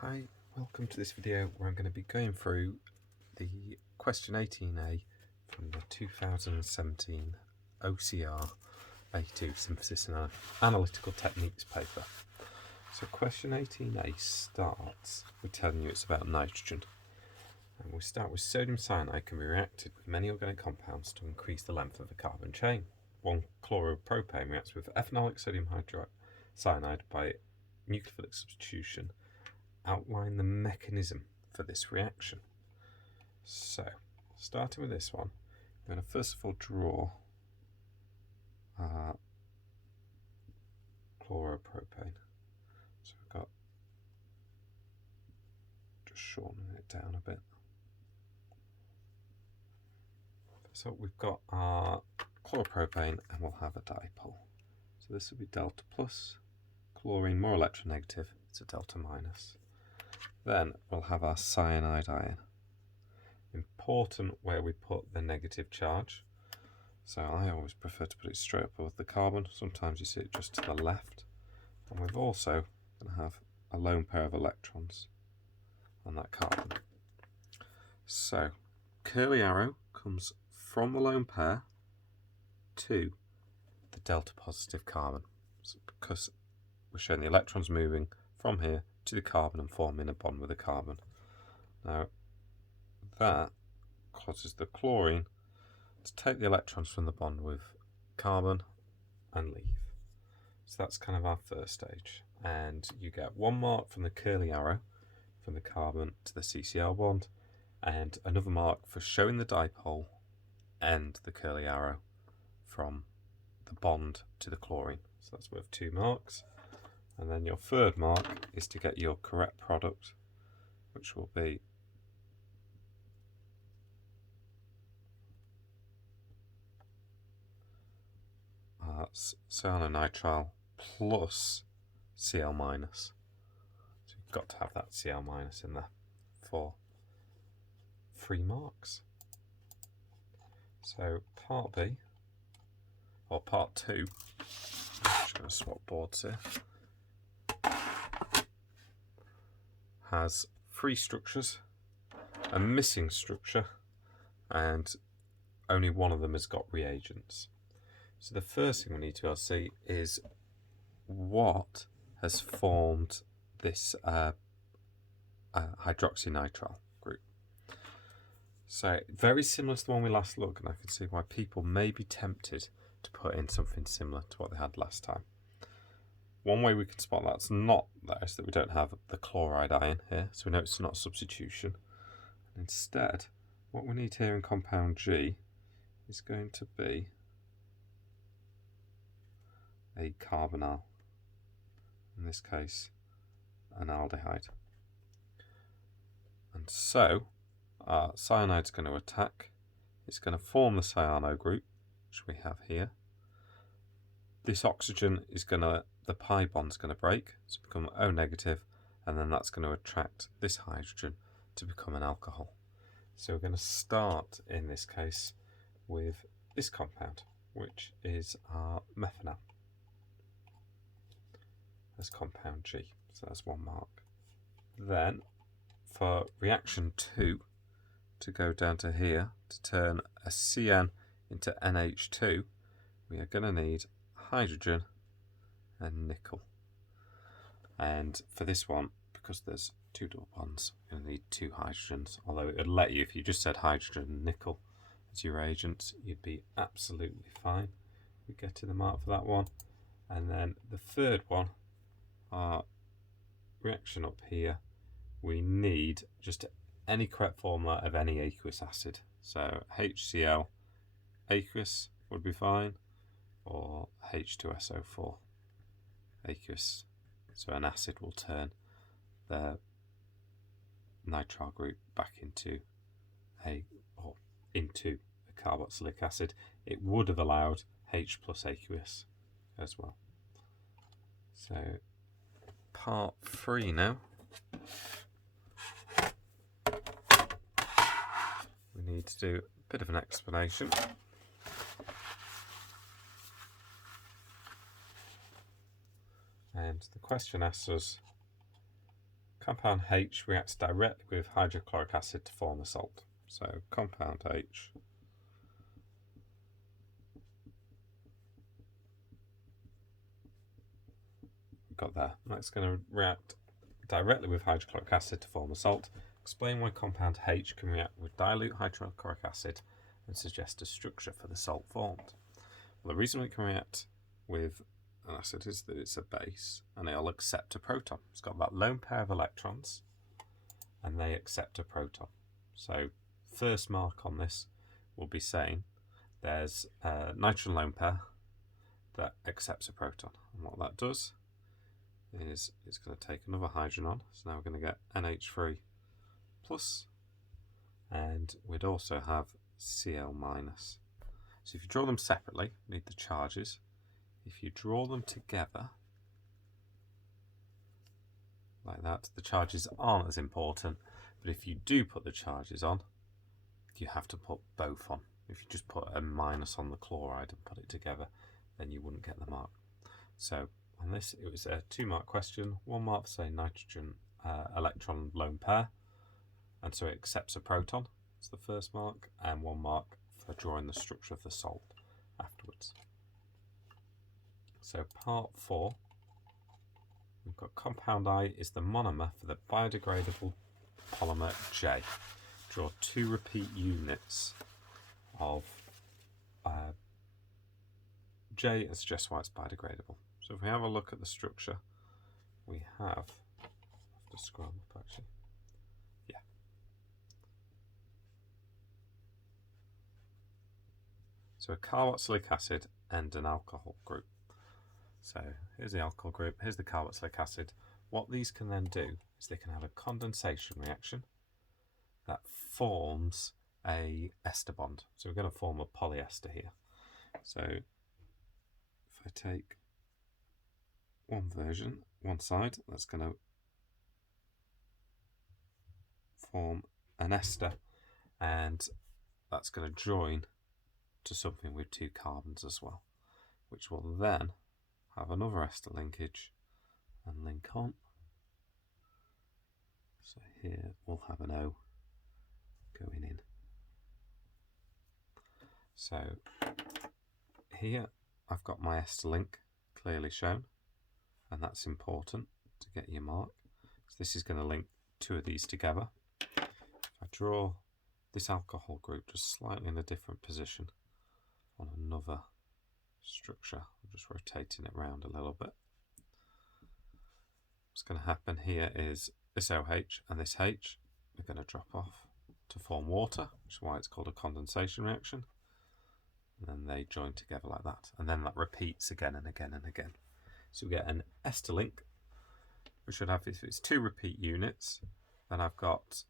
Hi, welcome to this video where I'm going to be going through the question 18A from the 2017 OCR A2 Synthesis and Analytical Techniques paper. So question 18A starts with telling you it's about nitrogen. And we start with sodium cyanide can be reacted with many organic compounds to increase the length of the carbon chain. 1-chloropropane reacts with ethanolic sodium hydrocyanide by nucleophilic substitution. Outline the mechanism for this reaction. So, starting with this one, I'm going to first of all draw chloropropane. So we've got, just shortening it down a bit. So we've got our chloropropane and we'll have a dipole. So this will be delta plus, chlorine more electronegative, it's a delta minus. Then we'll have our cyanide ion. Important where we put the negative charge. So I always prefer to put it straight up above the carbon. Sometimes you see it just to the left. And we've also going to have a lone pair of electrons on that carbon. So curly arrow comes from the lone pair to the delta positive carbon. So because we're showing the electrons moving from here to the carbon and forming a bond with the carbon. Now that causes the chlorine to take the electrons from the bond with carbon and leave. So that's kind of our first stage. And you get 1 mark from the curly arrow from the carbon to the CCl bond, and another mark for showing the dipole and the curly arrow from the bond to the chlorine. So that's worth 2 marks. And then your third mark is to get your correct product, which will be cyanonitrile plus Cl minus. So you've got to have that Cl minus in there for 3 marks. So part B, or part 2, I'm just going to swap boards here, has 3 structures, a missing structure, and only one of them has got reagents. So the first thing we need to be able to see is what has formed this hydroxynitrile group. So very similar to the one we last looked, and I can see why people may be tempted to put in something similar to what they had last time. One way we can spot that's not that is that we don't have the chloride ion here, so we know it's not a substitution. Instead, what we need here in compound G is going to be a carbonyl, in this case an aldehyde. And so our cyanide's going to attack, it's going to form the cyano group, which we have here. This oxygen is going to, the pi bond's going to break, so become O negative, and then that's going to attract this hydrogen to become an alcohol. So we're going to start in this case with this compound, which is our methanol. As compound G, so that's 1 mark. Then for reaction 2 to go down to here to turn a CN into NH2, we are going to need hydrogen and nickel. And for this one, because there's 2 double bonds, we're going to need 2 hydrogens, although it would let you, if you just said hydrogen and nickel as your reagents, you'd be absolutely fine. We get to the mark for that one. And then the third one, our reaction up here, we need just any correct formula of any aqueous acid. So HCl aqueous would be fine, or H2SO4 aqueous. So an acid will turn the nitrile group back into a carboxylic acid. It would have allowed H plus aqueous as well. So part 3 now. We need to do a bit of an explanation. And the question asks us Compound H reacts directly with hydrochloric acid to form a salt. So compound H we've got there. That's going to react directly with hydrochloric acid to form a salt. Explain why compound H can react with dilute hydrochloric acid and suggest a structure for the salt formed. Well, the reason it can react with an acid is that it's a base and it'll accept a proton. It's got that lone pair of electrons and they accept a proton. So first mark on this will be saying there's a nitrogen lone pair that accepts a proton. And what that does is it's going to take another hydrogen on. So now we're going to get NH3 plus, and we'd also have Cl minus. So if you draw them separately, you need the charges. If you draw them together, like that, the charges aren't as important, but if you do put the charges on, you have to put both on. If you just put a minus on the chloride and put it together, then you wouldn't get the mark. So on this, it was a 2-mark question, 1 mark for saying nitrogen electron lone pair, and so it accepts a proton, it's the first mark, and 1 mark for drawing the structure of the salt afterwards. So part 4, we've got compound I is the monomer for the biodegradable polymer J. Draw 2 repeat units of J and suggest why it's biodegradable. So if we have a look at the structure, we have, I have to scroll up actually. Yeah. So a carboxylic acid and an alcohol group. So here's the alcohol group, here's the carboxylic acid. What these can then do is they can have a condensation reaction that forms a ester bond. So we're going to form a polyester here. So if I take one version, one side, that's going to form an ester, and that's going to join to something with 2 carbons as well, which will then have another ester linkage and link on. So here we'll have an O going in. So here I've got my ester link clearly shown, and that's important to get your mark. So this is going to link 2 of these together. If I draw this alcohol group just slightly in a different position on another structure, I'm just rotating it around a little bit. What's going to happen here is this OH and this H are going to drop off to form water, which is why it's called a condensation reaction. And then they join together like that. And then that repeats again and again and again. So we get an ester link. We should have, if it's 2 repeat units, then I've got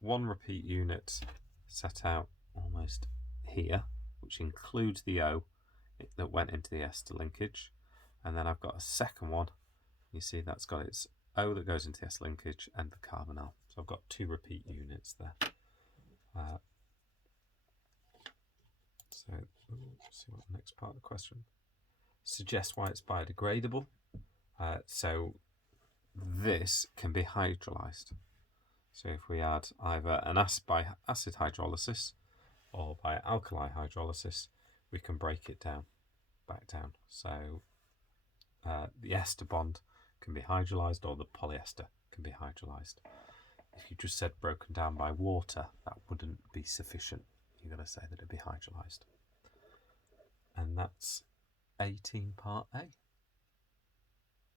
1 repeat unit set out almost here, which includes the O that went into the ester linkage. And then I've got a second one. You see that's got its O that goes into the ester linkage and the carbonyl. So I've got 2 repeat units there. So let's see what the next part of the question. Suggest why it's biodegradable. So this can be hydrolyzed. So if we add either an acid by acid hydrolysis or by alkali hydrolysis, we can break it down, back down. So the ester bond can be hydrolyzed, or the polyester can be hydrolyzed. If you just said broken down by water, that wouldn't be sufficient. You're going to say that it'd be hydrolyzed. And that's 18 part A.